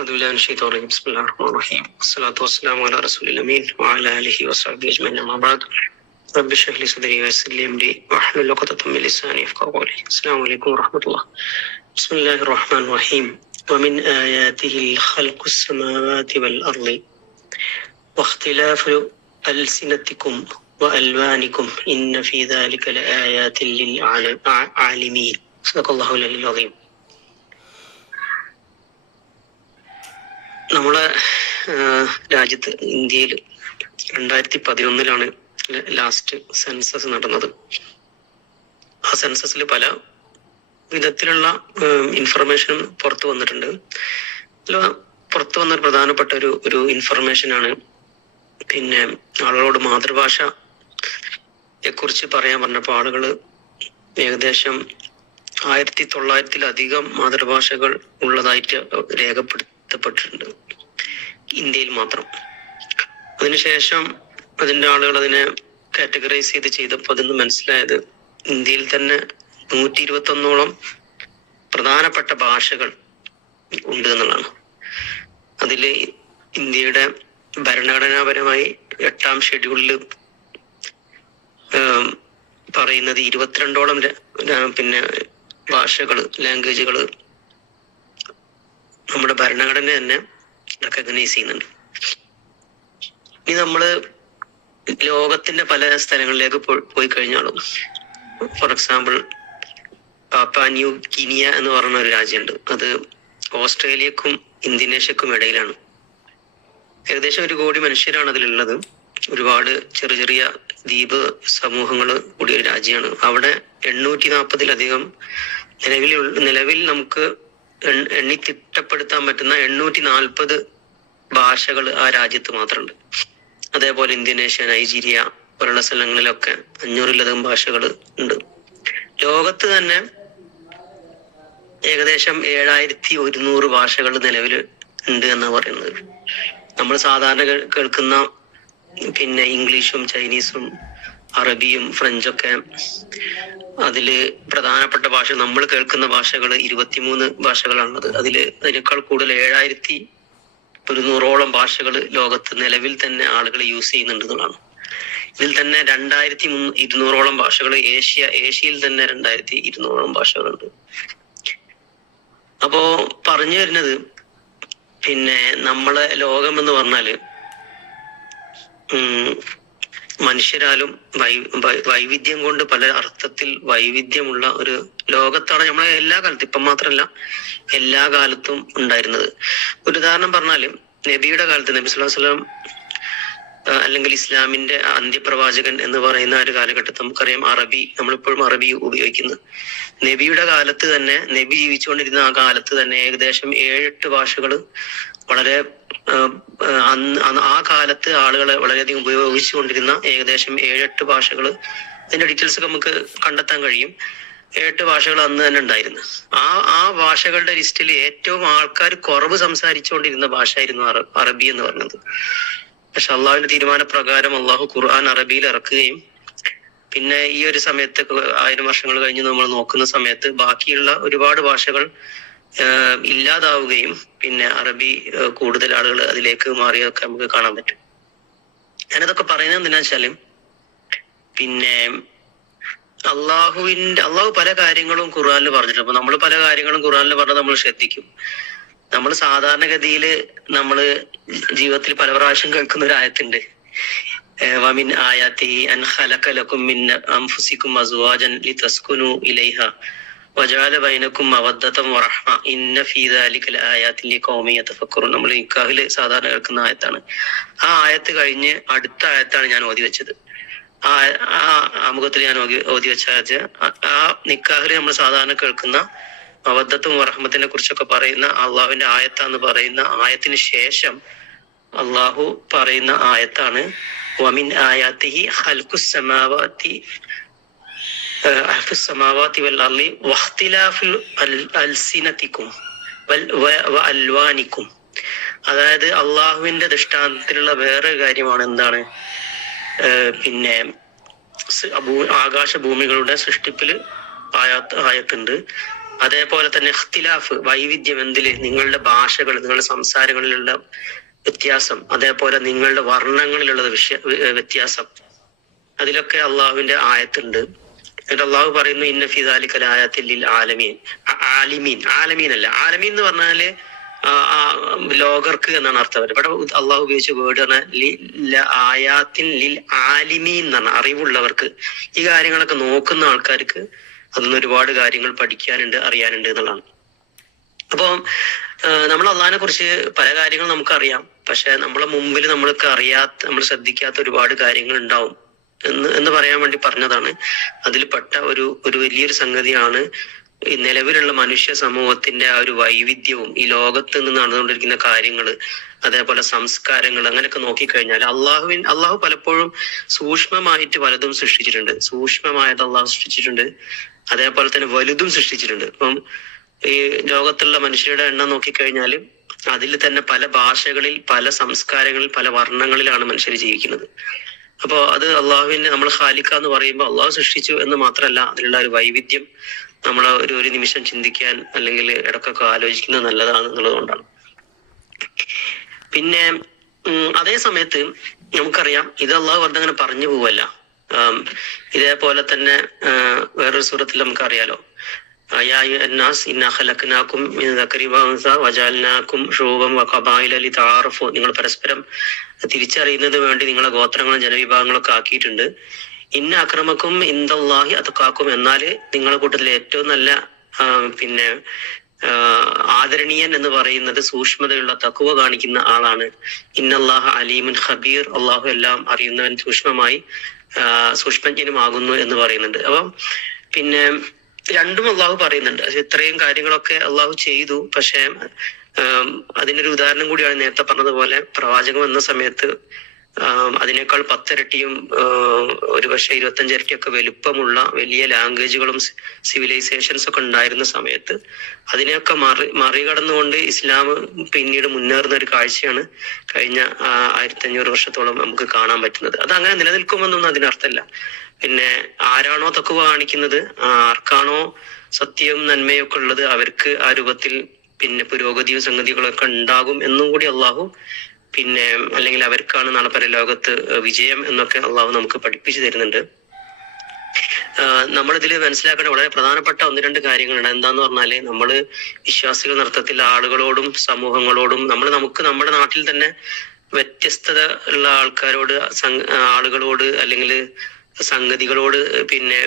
أعوذ بالله من الشيطان الرجيم. بسم الله الرحمن الرحيم. والصلاة والسلام على رسول الأمين وعلى آله وصحبه أجمعين. أما بعد رب اشرح لي صدري ويسر لي أمري واحلل عقدة من لساني يفقهوا قولي. السلام عليكم ورحمة الله. بسم الله الرحمن الرحيم. ومن آياته الخلق السماوات والأرض واختلاف ألسنتكم وألوانكم إن في ذلك لآيات للعالمين. صدق الله العلي العظيم. നമ്മളെ രാജ്യത്ത് ഇന്ത്യയിൽ രണ്ടായിരത്തി പതിനൊന്നിലാണ് ലാസ്റ്റ് സെൻസസ് നടന്നത്. ആ സെൻസസിൽ പല വിധത്തിലുള്ള ഇൻഫർമേഷനും പുറത്തു വന്നിട്ടുണ്ട്. പുറത്തു വന്ന പ്രധാനപ്പെട്ട ഒരു ഒരു ഇൻഫർമേഷനാണ് പിന്നെ ആളുകളോട് മാതൃഭാഷയെ കുറിച്ച് പറയാൻ പറഞ്ഞപ്പോൾ ആളുകൾ ഏകദേശം ആയിരത്തി തൊള്ളായിരത്തിലധികം മാതൃഭാഷകൾ ഉള്ളതായിട്ട് രേഖപ്പെടുത്തപ്പെട്ടിട്ടുണ്ട് ഇന്ത്യയിൽ മാത്രം. അതിനുശേഷം അതിന്റെ ആളുകൾ അതിനെ കാറ്റഗറൈസ് ചെയ്ത് ചെയ്തപ്പോൾ അതിന് മനസ്സിലായത് ഇന്ത്യയിൽ തന്നെ നൂറ്റി ഇരുപത്തി ഒന്നോളം പ്രധാനപ്പെട്ട ഭാഷകൾ ഉണ്ട് എന്നുള്ളതാണ്. അതിൽ ഇന്ത്യയുടെ ഭരണഘടനാപരമായി എട്ടാം ഷെഡ്യൂളിൽ പറയുന്നത് ഇരുപത്തിരണ്ടോളം പിന്നെ ഭാഷകൾ ലാംഗ്വേജുകൾ നമ്മുടെ ഭരണഘടന തന്നെ റെക്കഗ്നൈസ് ചെയ്യുന്നുണ്ട്. ഇനി നമ്മൾ ലോകത്തിന്റെ പല സ്ഥലങ്ങളിലേക്ക് പോയി കഴിഞ്ഞാലും for example Papua New Guinea എന്ന് പറയുന്ന ഒരു രാജ്യമുണ്ട്. അത് ഓസ്ട്രേലിയക്കും ഇന്തോനേഷ്യക്കും ഇടയിലാണ്. ഏകദേശം ഒരു കോടി മനുഷ്യരാണ് അതിലുള്ളത്. ഒരുപാട് ചെറിയ ചെറിയ ദ്വീപ് സമൂഹങ്ങൾ കൂടിയ രാജ്യമാണ്. അവിടെ എണ്ണൂറ്റി നാൽപ്പതിലധികം നിലവിൽ നിലവിൽ നമുക്ക് എണ്ണി തിട്ടപ്പെടുത്താൻ പറ്റുന്ന എണ്ണൂറ്റി നാൽപ്പത് ഭാഷകൾ ആ രാജ്യത്ത് മാത്രമുണ്ട്. അതേപോലെ ഇന്തോനേഷ്യ നൈജീരിയ പോലുള്ള സ്ഥലങ്ങളിലൊക്കെ അഞ്ഞൂറിലധികം ഭാഷകൾ ഉണ്ട്. ലോകത്ത് തന്നെ ഏകദേശം ഏഴായിരത്തി ഒരുന്നൂറ് ഭാഷകൾ നിലവിൽ ഉണ്ട് എന്നാണ് പറയുന്നത്. നമ്മൾ സാധാരണ കേൾക്കുന്ന പിന്നെ ഇംഗ്ലീഷും ചൈനീസും അറബിയും ഫ്രഞ്ചൊക്കെ അതിൽ പ്രധാനപ്പെട്ട ഭാഷ നമ്മൾ കേൾക്കുന്ന ഭാഷകൾ ഇരുപത്തിമൂന്ന് ഭാഷകളാണുള്ളത്. അതിൽ അതിനേക്കാൾ കൂടുതൽ ഏഴായിരത്തി ഒരുന്നൂറോളം ഭാഷകൾ ലോകത്ത് നിലവിൽ തന്നെ ആളുകൾ യൂസ് ചെയ്യുന്നുണ്ട് എന്നുള്ളതാണ്. ഇതിൽ തന്നെ രണ്ടായിരത്തി ഇരുന്നൂറോളം ഭാഷകൾ ഏഷ്യ ഏഷ്യയിൽ തന്നെ രണ്ടായിരത്തി ഇരുന്നൂറോളം ഭാഷകളുണ്ട്. അപ്പോ പറഞ്ഞു വരുന്നത് പിന്നെ നമ്മളെ ലോകം എന്ന് പറഞ്ഞാൽ മനുഷ്യരാലും വൈവിധ്യം കൊണ്ട് പല അർത്ഥത്തിൽ വൈവിധ്യമുള്ള ഒരു ലോകത്താണ് നമ്മളെ എല്ലാ കാലത്തും ഇപ്പം മാത്രമല്ല എല്ലാ കാലത്തും ഉണ്ടായിരുന്നത്. ഒരു ഉദാഹരണം പറഞ്ഞാൽ നബിയുടെ കാലത്ത് നബി സ്വലാഹു വസ്ലാം അല്ലെങ്കിൽ ഇസ്ലാമിന്റെ അന്ത്യപ്രവാചകൻ എന്ന് പറയുന്ന ഒരു കാലഘട്ടത്തിൽ നമുക്കറിയാം അറബി നമ്മളിപ്പോഴും അറബി ഉപയോഗിക്കുന്നു. നബിയുടെ കാലത്ത് തന്നെ നബി ജീവിച്ചുകൊണ്ടിരുന്ന ആ കാലത്ത് തന്നെ ഏകദേശം ഏഴെട്ട് ഭാഷകൾ വളരെ അന്ന് ആ കാലത്ത് ആളുകളെ വളരെയധികം ഉപയോഗിച്ചുകൊണ്ടിരുന്ന ഏകദേശം ഏഴെട്ട് ഭാഷകൾ അതിന്റെ ഡീറ്റെയിൽസ് ഒക്കെ നമുക്ക് കണ്ടെത്താൻ കഴിയും. ഏട്ട് ഭാഷകൾ അന്ന് തന്നെ ഉണ്ടായിരുന്നു. ആ ആ ഭാഷകളുടെ ലിസ്റ്റിൽ ഏറ്റവും ആൾക്കാർ കുറവ് സംസാരിച്ചുകൊണ്ടിരുന്ന ഭാഷയായിരുന്നു അറബി എന്ന് പറഞ്ഞത്. പക്ഷെ അള്ളാഹുവിന്റെ തീരുമാനപ്രകാരം അള്ളാഹു ഖുർആൻ അറബിയിൽ ഇറക്കുകയും പിന്നെ ഈ ഒരു സമയത്ത് ആയിരം വർഷങ്ങൾ കഴിഞ്ഞ് നമ്മൾ നോക്കുന്ന സമയത്ത് ബാക്കിയുള്ള ഒരുപാട് ഭാഷകൾ ഇല്ലാതാവുകയും പിന്നെ അറബി കൂടുതൽ ആളുകൾ അതിലേക്ക് മാറിയൊക്കെ നമുക്ക് കാണാൻ പറ്റും. ഞാനതൊക്കെ പറയുന്നത് എന്തിനാ വെച്ചാൽ പിന്നെ അള്ളാഹുവിന്റെ അള്ളാഹു പല കാര്യങ്ങളും ഖുർആാനിൽ പറഞ്ഞിട്ടുണ്ട്. അപ്പൊ നമ്മൾ പല കാര്യങ്ങളും ഖുർആാനിൽ പറഞ്ഞാൽ നമ്മൾ ശ്രദ്ധിക്കും. നമ്മൾ സാധാരണഗതിയിൽ നമ്മൾ ജീവിതത്തിൽ പല പ്രാവശ്യം കേൾക്കുന്ന ഒരു ആയത്തുണ്ട്. അൻ വറഹ്മ ഇന്ന നമ്മൾ സാധാരണ കേൾക്കുന്ന ആയത്താണ്. ആ ആയത്ത് കഴിഞ്ഞ് അടുത്ത ആയത്താണ് ഞാൻ ഓതി വെച്ചത്. ആ ആ ആമുഖത്തിൽ ഞാൻ ഓതി വെച്ച ആ നിക്കാഹിൽ നമ്മൾ സാധാരണ കേൾക്കുന്ന അവദ്ധത്തും വറഹമത്തിനെ കുറിച്ചൊക്കെ പറയുന്ന അള്ളാഹുവിന്റെ ആയത്താന്ന് പറയുന്ന ആയത്തിന് ശേഷം അള്ളാഹു പറയുന്ന ആയത്താണ്. വമിൻ ആയാത്തിഹി ഹൽക്കു സമാവാത്തി സമാവാത്തി വല്ലി വഖ്തിലാഫുൽ അതായത് അള്ളാഹുവിന്റെ ദൃഷ്ടാന്തത്തിലുള്ള വേറെ കാര്യമാണ് എന്താണ്? പിന്നെ ആകാശ ഭൂമികളുടെ സൃഷ്ടിപ്പിൽ ആയത്ത് ആയത്തുണ്ട്. അതേപോലെ തന്നെ ഇഖ്തിലാഫ് വൈവിധ്യം എന്തിൽ നിങ്ങളുടെ ഭാഷകൾ നിങ്ങളുടെ സംസാരങ്ങളിലുള്ള വ്യത്യാസം അതേപോലെ നിങ്ങളുടെ വർണങ്ങളിലുള്ള വിഷയ വ്യത്യാസം. അതിലൊക്കെ അള്ളാഹുവിന്റെ ആയത്തുണ്ട്. എന്നിട്ട് അള്ളാഹു പറയുന്നു ഇന്ന ഫിദാലിക്കൽ ആയത്തിൽ ആലമീൻ. ആലിമീൻ. ആലമീൻ അല്ല. ആലമീൻ എന്ന് പറഞ്ഞാൽ ലോകർക്ക് എന്നാണ് അർത്ഥം ഇവിടെ അള്ളാഹു ഉപയോഗിച്ച വേർഡ് പറഞ്ഞാൽ ആയാത്തിൻ ലിൽ ആലിമീൻ എന്നാണ് അറിവുള്ളവർക്ക്. ഈ കാര്യങ്ങളൊക്കെ നോക്കുന്ന ആൾക്കാർക്ക് അതിന്ന് ഒരുപാട് കാര്യങ്ങൾ പഠിക്കാനുണ്ട് അറിയാനുണ്ട് എന്നുള്ളതാണ്. അപ്പം നമ്മൾ അള്ളഹാനെ കുറിച്ച് പല കാര്യങ്ങളും നമുക്കറിയാം. പക്ഷെ നമ്മളെ മുമ്പിൽ നമ്മൾക്ക് അറിയാത്ത നമ്മൾ ശ്രദ്ധിക്കാത്ത ഒരുപാട് കാര്യങ്ങൾ ഉണ്ടാവും എന്ന് എന്ന് പറയാൻ വേണ്ടി പറഞ്ഞതാണ്. അതിൽ പെട്ട ഒരു ഒരു വലിയൊരു സംഗതിയാണ് ഈ നിലവിലുള്ള മനുഷ്യ സമൂഹത്തിന്റെ ആ ഒരു വൈവിധ്യവും ഈ ലോകത്ത് നിന്ന് നടന്നുകൊണ്ടിരിക്കുന്ന കാര്യങ്ങൾ അതേപോലെ സംസ്കാരങ്ങൾ അങ്ങനെയൊക്കെ നോക്കിക്കഴിഞ്ഞാൽ അള്ളാഹുവിൻ അള്ളാഹു പലപ്പോഴും സൂക്ഷ്മമായിട്ട് പലതും സൃഷ്ടിച്ചിട്ടുണ്ട്. സൂക്ഷ്മമായത് അള്ളാഹു സൃഷ്ടിച്ചിട്ടുണ്ട്. അതേപോലെ തന്നെ വലുതും സൃഷ്ടിച്ചിട്ടുണ്ട്. ഇപ്പം ഈ ലോകത്തുള്ള മനുഷ്യരുടെ എണ്ണം നോക്കിക്കഴിഞ്ഞാൽ അതിൽ തന്നെ പല ഭാഷകളിൽ പല സംസ്കാരങ്ങളിൽ പല വർണങ്ങളിലാണ് മനുഷ്യർ ജീവിക്കുന്നത്. അപ്പോൾ അത് അള്ളാഹുവിന് നമ്മൾ ഖാലിക്ക എന്ന് പറയുമ്പോൾ അള്ളാഹു സൃഷ്ടിച്ചു എന്ന് മാത്രമല്ല അതിലുള്ള ഒരു വൈവിധ്യം നമ്മൾ ഒരു ഒരു നിമിഷം ചിന്തിക്കാൻ അല്ലെങ്കിൽ ഇടക്കൊക്കെ ആലോചിക്കുന്നത് നല്ലതാണ് എന്നുള്ളതുകൊണ്ടാണ് പിന്നെ അതേ സമയത്ത് നമുക്കറിയാം ഇത് അള്ളാഹു വെറുതെ അങ്ങനെ പറഞ്ഞു പോവല്ല. ഇതേപോലെ തന്നെ വേറൊരു സൂറത്തിൽ നമുക്കറിയാലോ. നിങ്ങൾ പരസ്പരം തിരിച്ചറിയുന്നത് വേണ്ടി നിങ്ങളെ ഗോത്രങ്ങളും ജനവിഭാഗങ്ങളൊക്കെ ആക്കിയിട്ടുണ്ട്. ഇന്ന അക്രമക്കും ഇന്ദാഹി അതക്കാക്കും എന്നാൽ നിങ്ങളെ കൂട്ടത്തിൽ ഏറ്റവും നല്ല പിന്നെ ആദരണീയൻ എന്ന് പറയുന്നത് സൂക്ഷ്മതയുള്ള തക്കുവ കാണിക്കുന്ന ആളാണ്. ഇന്നല്ലാഹ അലീമുൻ ഖബീർ. അള്ളാഹു എല്ലാം അറിയുന്നവൻ സൂക്ഷ്മമായി. സൂക്ഷ്മജ്ഞനുമാകുന്നു എന്ന് പറയുന്നുണ്ട്. അപ്പം പിന്നെ രണ്ടും അള്ളാഹു പറയുന്നുണ്ട്. ഇത്രയും കാര്യങ്ങളൊക്കെ അള്ളാഹു ചെയ്തു. പക്ഷേ അതിനൊരു ഉദാഹരണം കൂടിയാണ് നേരത്തെ പറഞ്ഞതുപോലെ പ്രവാചകൻ വന്ന സമയത്ത് അതിനേക്കാൾ പത്തിരട്ടിയും ഒരു പക്ഷെ ഇരുപത്തഞ്ചിരട്ടിയൊക്കെ വലുപ്പമുള്ള വലിയ ലാംഗ്വേജുകളും സിവിലൈസേഷൻസ് ഒക്കെ ഉണ്ടായിരുന്ന സമയത്ത് അതിനെയൊക്കെ മറി മറികടന്നുകൊണ്ട് ഇസ്ലാം പിന്നീട് മുന്നേറുന്ന ഒരു കാഴ്ചയാണ് കഴിഞ്ഞ ആയിരത്തി അഞ്ഞൂറ് വർഷത്തോളം നമുക്ക് കാണാൻ പറ്റുന്നത്. അത് അങ്ങനെ നിലനിൽക്കുമെന്നൊന്നും അതിനർത്ഥമല്ല. പിന്നെ ആരാണോ തക്കുവ കാണിക്കുന്നത് ആർക്കാണോ സത്യവും നന്മയൊക്കെ ഉള്ളത് അവർക്ക് ആ രൂപത്തിൽ പിന്നെ പുരോഗതിയും സംഗതികളൊക്കെ ഉണ്ടാകും എന്നും കൂടി അള്ളാഹു പിന്നെ അല്ലെങ്കിൽ അവർക്കാണ് നാളെ പരലോകത്ത് വിജയം എന്നൊക്കെ അള്ളാഹു നമുക്ക് പഠിപ്പിച്ചു തരുന്നുണ്ട്. നമ്മളിതിൽ മനസ്സിലാക്കേണ്ട വളരെ പ്രധാനപ്പെട്ട ഒന്ന് രണ്ട് കാര്യങ്ങളുണ്ട്. എന്താന്ന് പറഞ്ഞാൽ നമ്മൾ വിശ്വാസികൾ നൃത്തത്തിൽ ആളുകളോടും സമൂഹങ്ങളോടും നമ്മൾ നമുക്ക് നമ്മുടെ നാട്ടിൽ തന്നെ വ്യത്യസ്തത ഉള്ള ആൾക്കാരോട് ആളുകളോട് അല്ലെങ്കിൽ സംഗതികളോട് പിന്നെ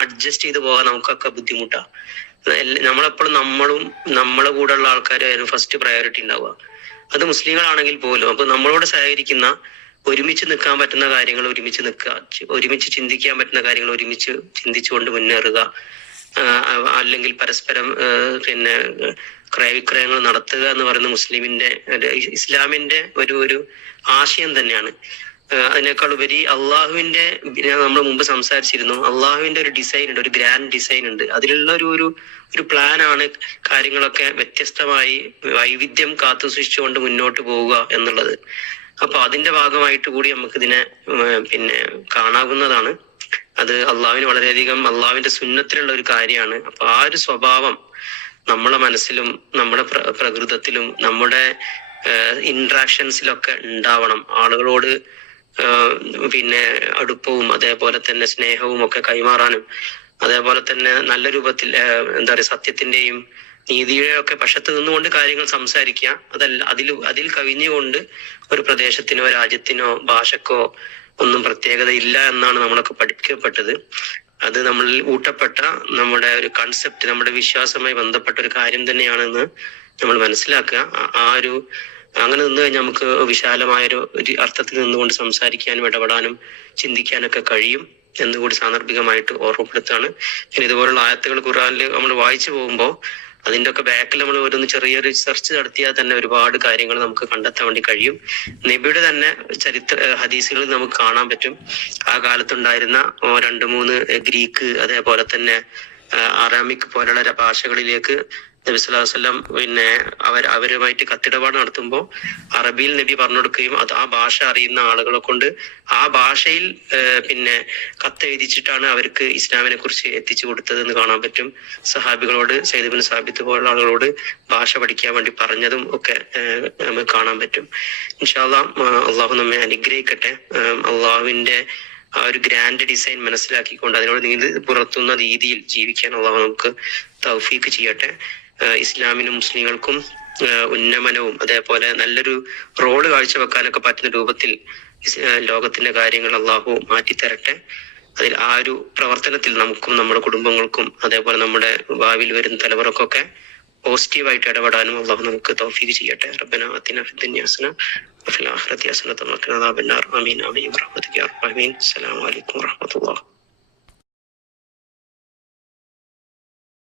അഡ്ജസ്റ്റ് ചെയ്ത് പോകാൻ നമുക്കൊക്കെ ബുദ്ധിമുട്ടാണ് നമ്മളെപ്പോഴും നമ്മളും നമ്മളെ കൂടെ ഉള്ള ആൾക്കാരായിരുന്നു ഫസ്റ്റ് പ്രയോറിറ്റി ഉണ്ടാവുക. അത് മുസ്ലിങ്ങളാണെങ്കിൽ പോലും അപ്പൊ നമ്മളോട് സഹകരിക്കുന്ന ഒരുമിച്ച് നിൽക്കാൻ പറ്റുന്ന കാര്യങ്ങൾ ഒരുമിച്ച് നിൽക്കുക ഒരുമിച്ച് ചിന്തിക്കാൻ പറ്റുന്ന കാര്യങ്ങൾ ഒരുമിച്ച് ചിന്തിച്ചുകൊണ്ട് മുന്നേറുക അല്ലെങ്കിൽ പരസ്പരം പിന്നെ ക്രയവിക്രയങ്ങൾ നടത്തുക എന്ന് പറയുന്ന മുസ്ലിമിന്റെ ഇസ്ലാമിന്റെ ഒരു ഒരു ആശയം തന്നെയാണ്. അതിനേക്കാൾ ഉപരി അള്ളാഹുവിന്റെ നമ്മൾ മുമ്പ് സംസാരിച്ചിരുന്നു അള്ളാഹുവിന്റെ ഒരു ഡിസൈൻ ഉണ്ട് ഒരു ഗ്രാൻഡ് ഡിസൈൻ ഉണ്ട്. അതിലുള്ള ഒരു ഒരു ഒരു പ്ലാൻ ആണ് കാര്യങ്ങളൊക്കെ വ്യത്യസ്തമായി വൈവിധ്യം കാത്തു സൂക്ഷിച്ചുകൊണ്ട് മുന്നോട്ട് പോവുക എന്നുള്ളത്. അപ്പൊ അതിന്റെ ഭാഗമായിട്ട് കൂടി നമുക്ക് ഇതിനെ പിന്നെ കാണാവുന്നതാണ്. അത് അള്ളാഹുവിന് വളരെയധികം അള്ളാഹുവിന്റെ സുന്നത്തിലുള്ള ഒരു കാര്യമാണ്. അപ്പൊ ആ ഒരു സ്വഭാവം നമ്മുടെ മനസ്സിലും നമ്മുടെ പ്ര- പ്രകൃതത്തിലും നമ്മുടെ ഇന്ററാക്ഷൻസിലൊക്കെ ഉണ്ടാവണം. ആളുകളോട് പിന്നെ അടുപ്പവും അതേപോലെ തന്നെ സ്നേഹവും ഒക്കെ കൈമാറാനും അതേപോലെ തന്നെ നല്ല രൂപത്തിൽ എന്താ പറയുക സത്യത്തിന്റെയും നീതിയുടെ ഒക്കെ പക്ഷത്ത് നിന്നുകൊണ്ട് കാര്യങ്ങൾ സംസാരിക്കുക. അതല്ല അതിൽ അതിൽ കവിഞ്ഞുകൊണ്ട് ഒരു പ്രദേശത്തിനോ രാജ്യത്തിനോ ഭാഷക്കോ ഒന്നും പ്രത്യേകത ഇല്ല എന്നാണ് നമ്മളൊക്കെ പഠിക്കപ്പെട്ടത്. അത് നമ്മളിൽ ഊട്ടപ്പെട്ട നമ്മുടെ ഒരു കൺസെപ്റ്റ് നമ്മുടെ വിശ്വാസമായി ബന്ധപ്പെട്ട ഒരു കാര്യം തന്നെയാണെന്ന് നമ്മൾ മനസ്സിലാക്കുക. ആ- ഒരു അങ്ങനെ നിന്ന് കഴിഞ്ഞാൽ നമുക്ക് വിശാലമായൊരു ഒരു അർത്ഥത്തിൽ നിന്നുകൊണ്ട് സംസാരിക്കാനും ഇടപെടാനും ചിന്തിക്കാനൊക്കെ കഴിയും എന്നുകൂടി സാന്ദർഭികമായിട്ട് ഓർമ്മപ്പെടുത്താണ് പിന്നെ ഇതുപോലുള്ള ആയത്തുകൾ ഖുറാനിൽ നമ്മൾ വായിച്ചു പോകുമ്പോൾ അതിന്റെ ഒക്കെ ബാക്കിൽ നമ്മൾ ഒരു ചെറിയൊരു സെർച്ച് നടത്തിയാൽ തന്നെ ഒരുപാട് കാര്യങ്ങൾ നമുക്ക് കണ്ടെത്താൻ വേണ്ടി കഴിയും. നബിയുടെ തന്നെ ചരിത്ര ഹദീസുകളിൽ നമുക്ക് കാണാൻ പറ്റും. ആ കാലത്തുണ്ടായിരുന്ന രണ്ടു മൂന്ന് ഗ്രീക്ക് അതേപോലെ തന്നെ അറാമിക് പോലുള്ള ഭാഷകളിലേക്ക് നബി സ്വല്ലല്ലാഹു വസല്ലം പിന്നെ അവർ അവരുമായിട്ട് കത്തിടപാട് നടത്തുമ്പോൾ അറബിയിൽ നബി പറഞ്ഞു കൊടുക്കുകയും അത് ആ ഭാഷ അറിയുന്ന ആളുകളെ കൊണ്ട് ആ ഭാഷയിൽ പിന്നെ കത്ത് എഴുതിച്ചിട്ടാണ് അവർക്ക് ഇസ്ലാമിനെ കുറിച്ച് എത്തിച്ചു കൊടുത്തത് എന്ന് കാണാൻ പറ്റും. സഹാബികളോട് സൈദബിൻ സാബിത്ത് പോലുള്ള ആളുകളോട് ഭാഷ പഠിക്കാൻ വേണ്ടി പറഞ്ഞതും ഒക്കെ നമുക്ക് കാണാൻ പറ്റും. ഇൻഷാല്ലാ അള്ളാഹു നമ്മെ അനുഗ്രഹിക്കട്ടെ. അള്ളാഹുവിന്റെ ആ ഒരു ഗ്രാൻഡ് ഡിസൈൻ മനസ്സിലാക്കിക്കൊണ്ട് അതിനോട് നീതി പുറത്തുന്ന രീതിയിൽ ജീവിക്കാൻ അള്ളാഹു നമുക്ക് തൗഫീക്ക് ചെയ്യട്ടെ. ഇസ്ലാമിനും മുസ്ലിങ്ങൾക്കും ഉന്നമനവും അതേപോലെ നല്ലൊരു റോൾ കാഴ്ചവെക്കാനൊക്കെ പറ്റുന്ന രൂപത്തിൽ ലോകത്തിന്റെ കാര്യങ്ങൾ അള്ളാഹു മാറ്റിത്തരട്ടെ. അതിൽ ആ ഒരു പ്രവർത്തനത്തിൽ നമുക്കും നമ്മുടെ കുടുംബങ്ങൾക്കും അതേപോലെ നമ്മുടെ ഭാവിയിൽ വരുന്ന തലമുറക്കൊക്കെ പോസിറ്റീവായിട്ട് ഇടപെടാനും അള്ളാഹു നമുക്ക് തൗഫീഖ് ചെയ്യട്ടെ. റബ്ബന ആതിന ഫിദ് ദുനിയ വഫിൽ ആഖിറതി ആമീൻ അലൈക്കും